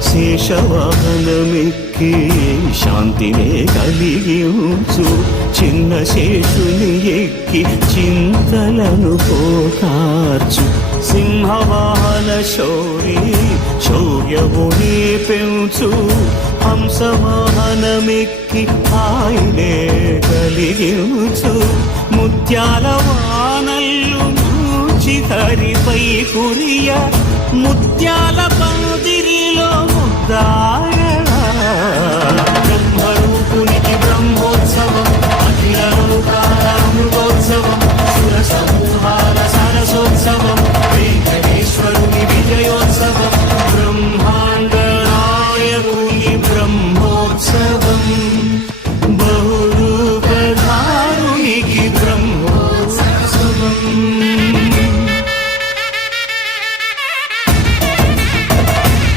శేషవాహనమెక్కి శాంతినే కలిగించు చిన్న శేషుని ఎక్కి చింతలను పోకార్చు సింహవాహన శౌర్యముని పెంచు హంసవాహనమెక్కి ఆయనే కలిగించు ముత్యాల వానల్లు మూచి హరిపై కురియ ముత్యాల